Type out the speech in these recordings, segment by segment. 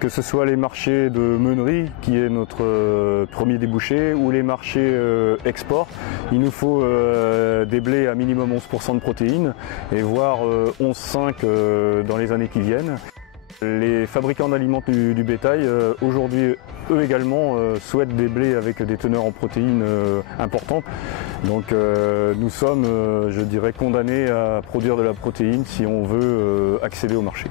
que ce soit les marchés de meunerie, qui est notre premier débouché, ou les marchés export. Il nous faut des blés à minimum 11% de protéines, et voire 11,5 dans les années qui viennent. Les fabricants d'aliments du bétail, aujourd'hui, eux également, souhaitent des blés avec des teneurs en protéines importantes. Donc nous sommes, je dirais, condamnés à produire de la protéine si on veut accéder au marché.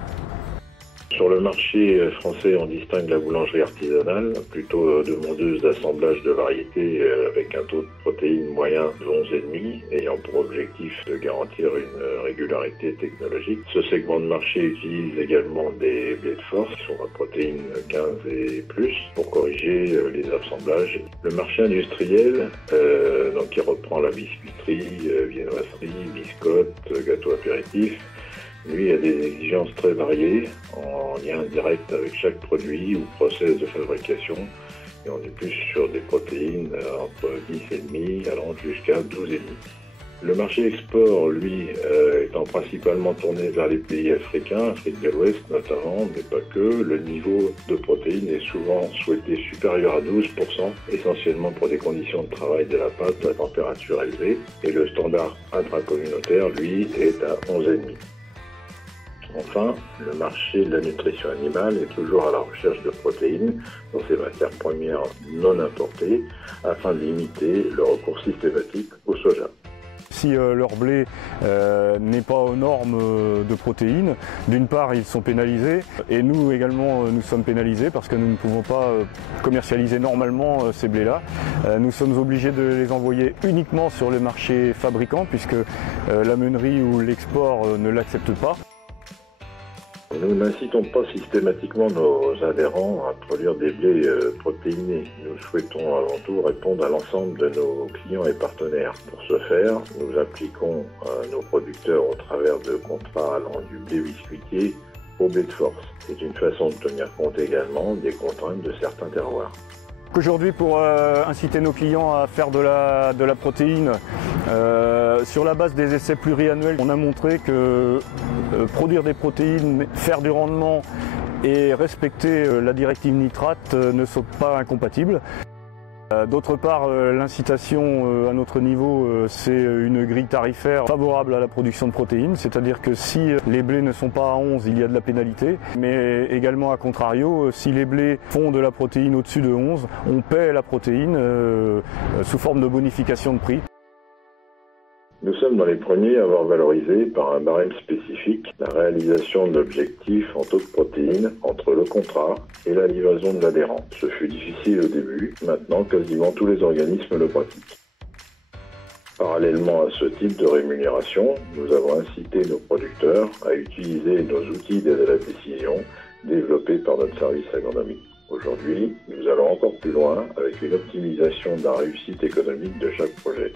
Sur le marché français, on distingue la boulangerie artisanale, plutôt demandeuse d'assemblage de variétés avec un taux de protéines moyen de 11,5, ayant pour objectif de garantir une régularité technologique. Ce segment de marché utilise également des blés de force, qui sont à protéines 15 et plus, pour corriger les assemblages. Le marché industriel, donc qui reprend la biscuiterie, viennoiserie, biscottes, gâteaux apéritifs, lui a des exigences très variées, en lien direct avec chaque produit ou process de fabrication. Et on est plus sur des protéines entre 10,5 allant jusqu'à 12,5. Le marché export, lui, étant principalement tourné vers les pays africains, Afrique de l'Ouest notamment, mais pas que, le niveau de protéines est souvent souhaité supérieur à 12%, essentiellement pour des conditions de travail de la pâte à température élevée, et le standard intracommunautaire, lui, est à 11,5. Enfin, le marché de la nutrition animale est toujours à la recherche de protéines dans ces matières premières non importées afin de limiter le recours systématique au soja. Si leur blé n'est pas aux normes de protéines, d'une part ils sont pénalisés et nous également nous sommes pénalisés parce que nous ne pouvons pas commercialiser normalement ces blés-là. Nous sommes obligés de les envoyer uniquement sur le marché fabricant puisque la meunerie ou l'export ne l'acceptent pas. Nous n'incitons pas systématiquement nos adhérents à produire des blés protéinés. Nous souhaitons avant tout répondre à l'ensemble de nos clients et partenaires. Pour ce faire, nous appliquons nos producteurs au travers de contrats allant du blé biscuitier au blé de force. C'est une façon de tenir compte également des contraintes de certains terroirs. Aujourd'hui, pour inciter nos clients à faire de la protéine, sur la base des essais pluriannuels, on a montré que produire des protéines, faire du rendement et respecter la directive nitrate ne sont pas incompatibles. D'autre part, l'incitation à notre niveau, c'est une grille tarifaire favorable à la production de protéines, c'est-à-dire que si les blés ne sont pas à 11, il y a de la pénalité, mais également à contrario, si les blés font de la protéine au-dessus de 11, on paie la protéine sous forme de bonification de prix. Nous sommes dans les premiers à avoir valorisé par un barème spécifique la réalisation de l'objectif en taux de protéines entre le contrat et la livraison de l'adhérent. Ce fut difficile au début, maintenant quasiment tous les organismes le pratiquent. Parallèlement à ce type de rémunération, nous avons incité nos producteurs à utiliser nos outils d'aide à la décision développés par notre service agronomique. Aujourd'hui, nous allons encore plus loin avec une optimisation de la réussite économique de chaque projet.